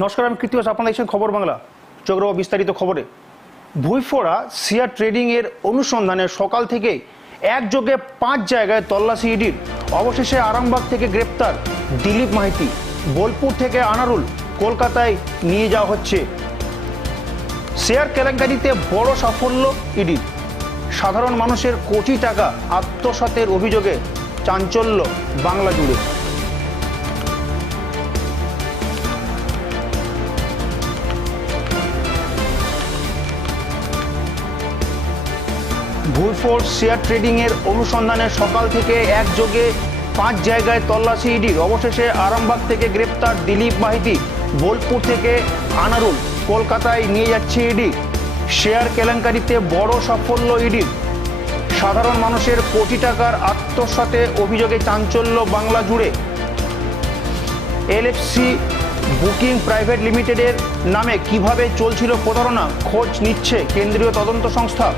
নমস্কার, আমি কৃতিবাস, আপনারা দেখছেন খবর বাংলা। চক্র বিস্তারিত খবরে। ভুইফোড়া সিয়া ট্রেডিং এর অনুসন্ধানে সকাল থেকে একযোগে পাঁচ জায়গায় তল্লাশি ইডির। অবশেষে আরামবাগ থেকে গ্রেপ্তার দিলীপ মাহিতি। বোলপুর থেকে আনারুল কলকাতায় নিয়ে যাওয়া হচ্ছে। শেয়ার কেলেঙ্কারিতে বড় সাফল্য ইডির। সাধারণ মানুষের কোটি টাকা আত্মসাতের অভিযোগে চাঞ্চল্য বাংলা জুড়ে। ভুলফোর্স শেয়ার ট্রেডিং এর অনুসন্ধানে সকাল থেকে একযোগে পাঁচ জায়গায় তল্লাশি ইডির। অবশেষে আরামবাগ থেকে গ্রেপ্তার দিলীপ মাহিতি। বোলপুর থেকে আনারুল কলকাতায় নিয়ে যাচ্ছে ইডি। শেয়ার কেলেঙ্কারিতে বড় সাফল্য ইডির। সাধারণ মানুষের কোটি টাকার আত্মসাতে অভিযোগে চাঞ্চল্য বাংলা জুড়ে। এলএফসি বুকিং প্রাইভেট লিমিটেডের নামে কীভাবে চলছিল প্রতারণা, খোঁজ নিচ্ছে কেন্দ্রীয় তদন্ত সংস্থা।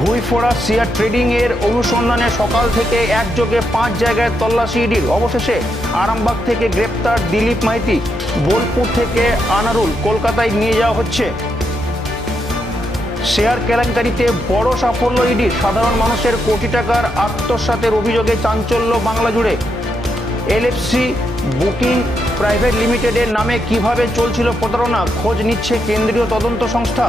ভুইফোড়া শেয়ার ট্রেডিং এর অনুসন্ধানে সকাল থেকে একযোগে পাঁচ জায়গায় তল্লাশি ইডির। অবশেষে আরামবাগ থেকে গ্রেপ্তার দিলীপ মাইতি। বোলপুর থেকে আনারুল কলকাতায় নিয়ে যাওয়া হচ্ছে। শেয়ার কেলেঙ্কারিতে বড় সাফল্য ইডির। সাধারণ মানুষের কোটি টাকার আত্মসাতের অভিযোগে চাঞ্চল্য বাংলা জুড়ে। এলএফসি বুকিং প্রাইভেট লিমিটেডের নামে কীভাবে চলছিল প্রতারণা, খোঁজ নিচ্ছে কেন্দ্রীয় তদন্ত সংস্থা।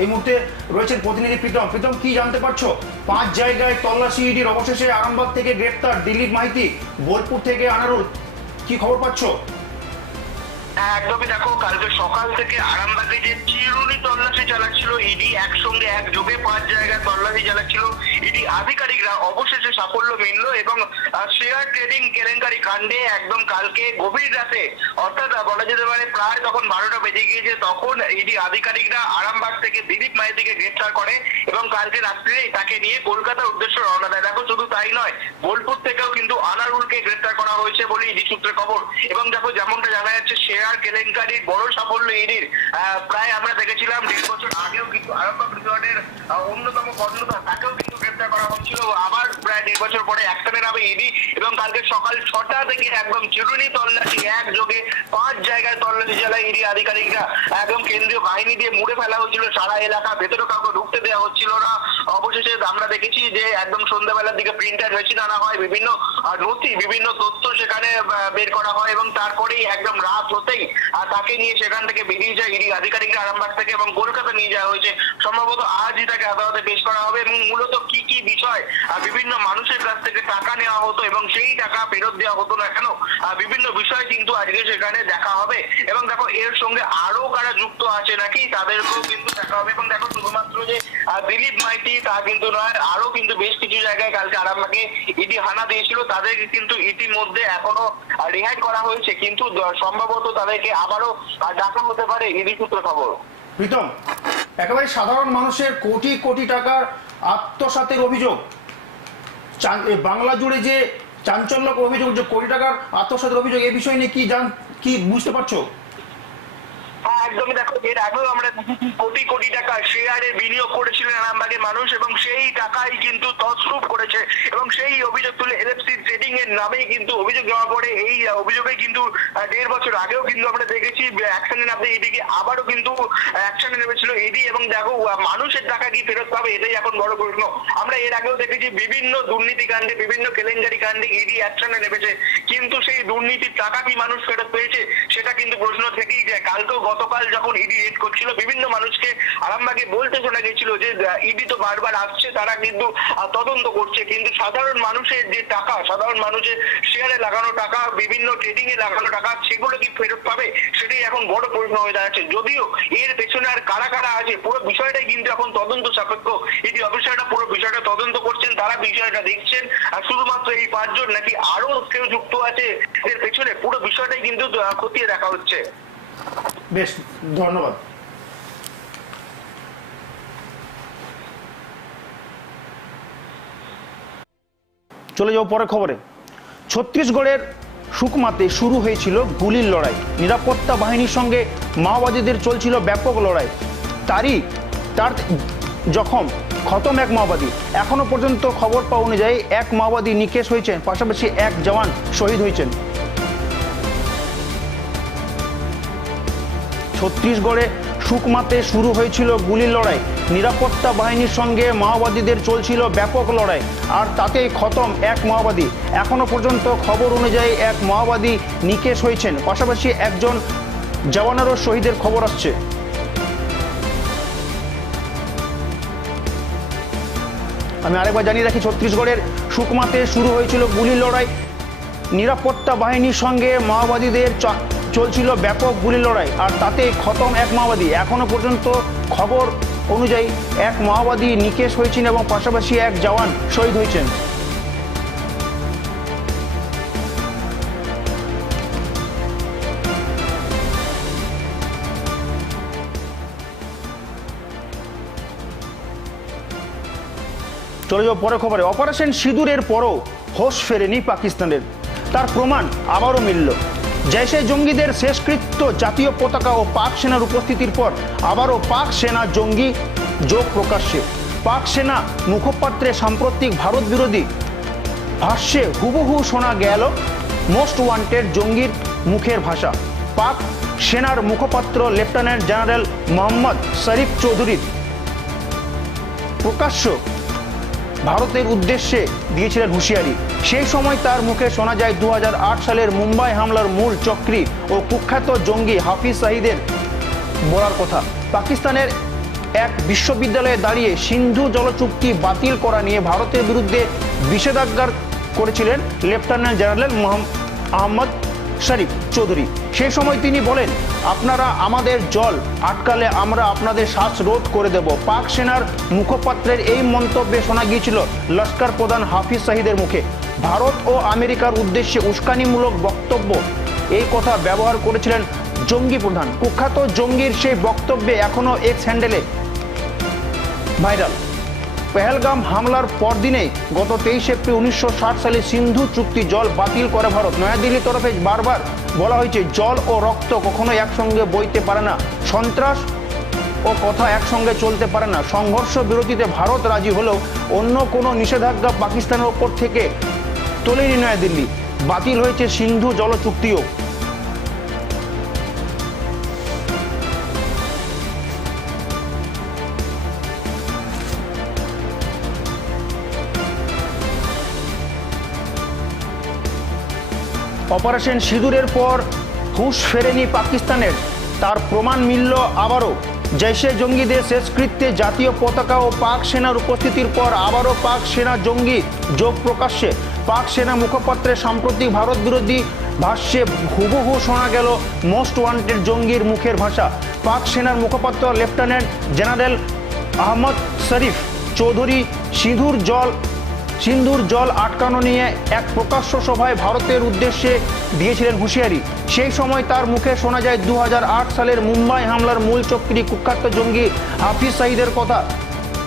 এই মুহূর্তে রয়েছেন প্রতিনিধি প্রীতম। প্রীতম, কি জানতে পারছ? পাঁচ জায়গায় তল্লাশি ইডির অবশেষে আরামবাগ থেকে গ্রেপ্তার। দিলীপ মাইতি, বোলপুর থেকে আনারুল, কি খবর পাচ্ছো? একদমই দেখো, কালকে সকাল থেকে আরামবাগে যে চিরুনি তল্লাশি চালাচ্ছিল, ইডি একসঙ্গে একযোগে পাঁচ জায়গায় তল্লাশি চালাচ্ছিল। ইডি আধিকারিকরা অবশেষে সাফল্য মিলল এবং শেয়ার ট্রেডিং কেলেঙ্কারি কাণ্ডে একদম কালকে গভীর রাতে, অর্থাৎ বলা যেতে পারে প্রায় তখন বারোটা বেজে গিয়েছে, তখন ইডি আধিকারিকরা আরামবাগ থেকে দিলীপ মাইতিকে গ্রেফতার করে এবং কালকে রাত্রে তাকে নিয়ে কলকাতার উদ্দেশ্যে রওনা দেয়। দেখো, শুধু তাই নয়, বোলপুর থেকেও কিন্তু আনারুলকে গ্রেফতার করা হয়েছে বলে ইডি সূত্রে খবর। এবং দেখো, যেমনটা জানা যাচ্ছে শেয়ার কেলেঙ্কারির বড় সাফল্য ইডির। প্রায় আমরা দেখেছিলাম দেড় বছর আগেও কিন্তু আরামবাগ রিসর্টের অন্যতম কর্ণধার, তাকেও কিন্তু গ্রেপ্তার করা হচ্ছিল। আবার প্রায় দেড় বছর পরে একসাথে নামে ইডি এবং কালকে সকাল ছটা থেকে একদম চিরুনি তল্লাশি, একযোগে পাঁচ জায়গায় তল্লাশি চালায় ইডি আধিকারিকরা। একদম কেন্দ্রীয় বাহিনী দিয়ে মুড়ে ফেলা হচ্ছিল, সারা এলাকা ভেতরে কাউকে ঢুকতে দেওয়া হচ্ছিল না। অবশেষে আমরা দেখেছি যে একদম সন্ধ্যাবেলার দিকে প্রিন্টার হয়েছে আনা হয় বিভিন্ন নথি বিভিন্ন তথ্য সেখানে বের করা হয় এবং তারপরেই একদম রাত হতেই তাকে নিয়ে সেখান থেকে বেরিয়ে যায় ইডি আধিকারিকরা আরামবাগ থেকে এবং কলকাতা নিয়ে যাওয়া হয়েছে। সম্ভবত আজই তাকে আদালতে পেশ করা হবে এবং মূলত কি কি বিষয় বিভিন্ন মানুষের কাছ থেকে টাকা নেওয়া হতো এবং সেই টাকা ফেরত দেওয়া হতো না কেন বিভিন্ন বিষয় কিন্তু আজকে সেখানে দেখা হবে। এবং দেখো, এর সঙ্গে আরও কারা যুক্ত আছে নাকি, তাদেরকেও কিন্তু দেখা হবে। এবং দেখো, শুধুমাত্র যে দিলীপ মাইতি তা কিন্তু নয় আরও কিন্তু বেশ কিছু জায়গায় কালকে আরামবাগে ইডি হানা দিয়েছিল তাদেরকে কিন্তু ইতিমধ্যে এখনও রেহাই করা হয়েছে, কিন্তু সম্ভবত তাদেরকে আবারও ডাকা হতে পারে ইডি সূত্র খবর। প্রীতম, একেবারে সাধারণ মানুষের কোটি কোটি টাকার আত্মসাতের অভিযোগ। বাংলা জুড়ে যে চাঞ্চল্যক অভিযোগ, যে কোটি টাকার আত্মসাতের অভিযোগ, এ বিষয় নিয়ে কি জান, কি বুঝতে পারছ? একদমই দেখো, এর আগেও আমরা কোটি কোটি টাকা শেয়ারে বিনিয়োগ করেছিলেন আরামবাগের মানুষ এবং সেই টাকাই কিন্তু তছরূপ করেছে এবং সেই অভিযোগ তুলে এলএফসি ট্রেডিং এর নামেই কিন্তু অভিযোগ জমা পড়ে। এই অভিযোগে কিন্তু দেড় বছর আগেও কিন্তু আমরা দেখেছি অ্যাকশনে নামতে এদিকে আবারও কিন্তু অ্যাকশনে নেমেছিল ইডি এবং দেখো মানুষের টাকা কি ফেরত পাবে এটাই এখন বড় প্রশ্ন। আমরা এর আগেও দেখেছি বিভিন্ন দুর্নীতি কাণ্ডে, বিভিন্ন কেলেঙ্কারি কাণ্ডে ইডি অ্যাকশনে নেমেছে। কিন্তু সেই দুর্নীতির টাকা কি মানুষ ফেরত পেয়েছে, সেটা কিন্তু প্রশ্ন থেকেই যায়। কালকেও গতকাল যখন ইডি রেড করছিল, বিভিন্ন মানুষকে আরামবাগে বলতে শোনা গেছিল যে ইডি তো বারবার আসছে, তারা কিন্তু তদন্ত করছে। কিন্তু সাধারণ মানুষের যে টাকা, সাধারণ মানুষের শেয়ারে লাগানো টাকা, বিভিন্ন ট্রেডিং এ লাগানো টাকা, সেগুলো কি ফেরত পাবে? সেটাই এখন বড় প্রশ্ন হয়ে দাঁড়াচ্ছে। যদিও এর পেছনে আর কারা কারা আছে, পুরো বিষয়টাই কিন্তু এখন তদন্ত সাপেক্ষ। ইডি অফিসাররা পুরো বিষয়টা তদন্ত করছেন, তারা বিষয়টা দেখছেন, আর শুধুমাত্র এই পাঁচজন নাকি আরও কেউ যুক্ত আছে এর পেছনে পুরো বিষয়টাই কিন্তু খতিয়ে দেখা হচ্ছে। বেশ, ধন্যবাদ। চলে যাও পরে খবরে। ছত্তিশগড়ের সুকমাতে শুরু হয়েছিল গুলির লড়াই। নিরাপত্তা বাহিনীর সঙ্গে মাওবাদীদের চলছিল ব্যাপক লড়াই। তারই, তার জখম খতম এক মাওবাদী। এখনও পর্যন্ত খবর পাওয়া অনুযায়ী এক মাওবাদী নিকেশ হয়েছেন, পাশাপাশি এক জওয়ান শহীদ হয়েছেন। ছত্তিশগড়ে সুকমাতে শুরু হয়েছিল গুলির লড়াই। নিরাপত্তা বাহিনীর সঙ্গে মাওবাদীদের চলছিল ব্যাপক লড়াই, আর তাতেই খতম এক মাওবাদী। এখনও পর্যন্ত খবর অনুযায়ী এক মাওবাদী নিকেশ হয়েছেন, পাশাপাশি একজন জওয়ানেরও শহীদের খবর আসছে। আমি আরেকবার জানিয়ে রাখি, ছত্তিশগড়ের সুকমাতে শুরু হয়েছিল গুলির লড়াই। নিরাপত্তা বাহিনীর সঙ্গে মাওবাদীদের চলছিল ব্যাপক গুলি লড়াই, আর তাতে খতম এক মাওবাদী। এখনও পর্যন্ত খবর অনুযায়ী এক মাওবাদী নিকেশ হয়েছেন এবং পাশাপাশি এক জওয়ান শহীদ হয়েছেন। চলে যাও পরে খবরে। অপারেশন সিঁদুরের পরও হোশ ফেরেনি পাকিস্তানের। তার প্রমাণ আবারও মিলল। জৈশে জঙ্গিদের শেষকৃত্য জাতীয় পতাকা ও পাক সেনার উপস্থিতির পর আবারও পাক সেনা জঙ্গি যোগ প্রকাশ্যে। পাক সেনা মুখপাত্রে সাম্প্রতিক ভারত বিরোধী ভাষ্যে হুবহু শোনা গেল মোস্ট ওয়ান্টেড জঙ্গির মুখের ভাষা। পাক সেনার মুখপাত্র লেফটেন্যান্ট জেনারেল মোহাম্মদ শরীফ চৌধুরীর প্রকাশ্য ভারতের উদ্দেশ্যে দিয়েছিলেন হুঁশিয়ারি। সেই সময় তার মুখে শোনা যায় দু হাজার আট সালের মুম্বাই হামলার মূল চক্রী ও কুখ্যাত জঙ্গি হাফিজ সাহিদের বলার কথা। পাকিস্তানের এক বিশ্ববিদ্যালয়ে দাঁড়িয়ে সিন্ধু জলচুক্তি বাতিল করা নিয়ে ভারতের বিরুদ্ধে নিষেধাজ্ঞা করেছিলেন লেফটেন্যান্ট জেনারেল মোহাম্মদ আহমদ শরীফ চৌধুরী। সেই সময় তিনি বলেন, আপনারা আমাদের জল আটকালে আমরা আপনাদের শ্বাস রোধ করে দেব। পাক সেনার মুখপাত্রের এই মন্তব্যে শোনা গিয়েছিল লস্কর প্রধান হাফিজ শাহিদের মুখে। ভারত ও আমেরিকার উদ্দেশ্যে উস্কানিমূলক বক্তব্য এই কথা ব্যবহার করেছিলেন জঙ্গি প্রধান। কুখ্যাত জঙ্গির সেই বক্তব্যে এখনও এক্স হ্যান্ডেলে ভাইরাল। পেহেলগাম হামলার পরদিনেই গত তেইশ এপ্রিল উনিশশো ষাট সালে সিন্ধু চুক্তি জল বাতিল করে ভারত। নয়াদিল্লির তরফে বারবার বলা হয়েছে, জল ও রক্ত কখনো একসঙ্গে বইতে পারে না। সন্ত্রাস ও কথা একসঙ্গে চলতে পারে না। সংঘর্ষ বিরতিতে ভারত রাজি হলেও অন্য কোনো নিষেধাজ্ঞা পাকিস্তানের ওপর থেকে তোলেনি নয়াদিল্লি। বাতিল হয়েছে সিন্ধু জল চুক্তিও অপারেশন সিঁদুরের পর হুঁশ ফেরেনি পাকিস্তানের। তার প্রমাণ মিলল আবারও। জৈশে জঙ্গিদের শেষকৃত্যে জাতীয় পতাকা ও পাক সেনার উপস্থিতির পর আবারও পাক সেনা জঙ্গি যোগ প্রকাশ্যে। পাক সেনা মুখপাত্রের সাম্প্রতিক ভারত বিরোধী ভাষ্যে হুবহু শোনা গেল মোস্ট ওয়ান্টেড জঙ্গির মুখের ভাষা। পাক সেনার মুখপাত্র লেফটেন্যান্ট জেনারেল আহমদ শরীফ চৌধুরী সিঁধুর জল সিন্ধুর জল আটকানো নিয়ে এক প্রকাশ্য সভায় ভারতের উদ্দেশ্যে দিয়েছিলেন হুঁশিয়ারি। সেই সময় তার মুখে শোনা যায় দু হাজার আট সালের মুম্বাই হামলার মূল চক্রী কুখ্যাত জঙ্গি হাফিজ সাইদের কথা।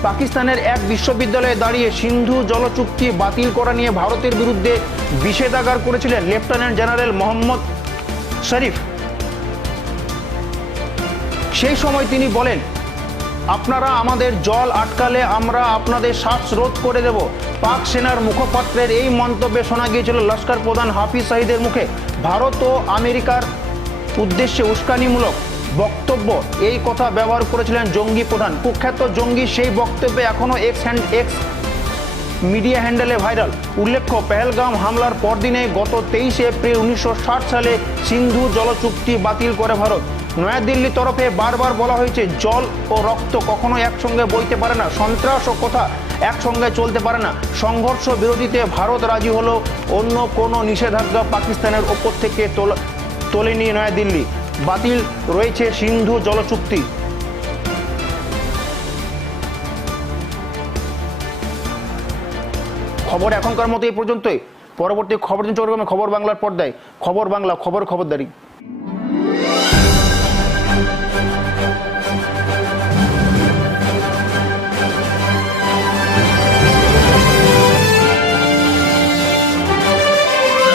পাকিস্তানের এক বিশ্ববিদ্যালয়ে দাঁড়িয়ে সিন্ধু জল চুক্তি বাতিল করা নিয়ে ভারতের বিরুদ্ধে নিষেধাজ্ঞা করেছিলেন লেফটেন্যান্ট জেনারেল মোহাম্মদ শরীফ। সেই সময় তিনি বলেন আপনারা আমাদের জল আটকালে আমরা আপনাদের শ্বাসরোধ করে দেব। পাক সেনার মুখপাত্রের এই মন্তব্যে শোনা গিয়েছিল লস্কর প্রধান হাফিজ সাহিদের মুখে। ভারত ও আমেরিকার উদ্দেশ্যে উস্কানিমূলক বক্তব্য। এই কথা ব্যবহার করেছিলেন জঙ্গি প্রধান। কুখ্যাত জঙ্গি সেই বক্তব্যে এখনও এক্স হ্যান্ড এক্স মিডিয়া হ্যান্ডেলে ভাইরাল। উল্লেখ্য, পেহেলগাম হামলার পরদিনে গত তেইশে এপ্রিল উনিশশো ষাট সালে সিন্ধু জল চুক্তি বাতিল করে ভারত। নয়াদিল্লির তরফে বারবার বলা হয়েছে, জল ও রক্ত কখনো একসঙ্গে বইতে পারে না, সন্ত্রাস ও কথা একসঙ্গে চলতে পারে না। সংঘর্ষ বিরোধীতে ভারত রাজি হলো অন্য কোনো নিষেধাজ্ঞা পাকিস্তানের ওপর থেকে তোলা, তোলেনি নয়াদিল্লি। বাতিল রয়েছে সিন্ধু জল চুক্তি খবর এখনকার মতো এই পর্যন্তই। পরবর্তী খবর চট্টগ্রামে খবর বাংলার পর্দায়। খবর বাংলা, খবর খবরদারি।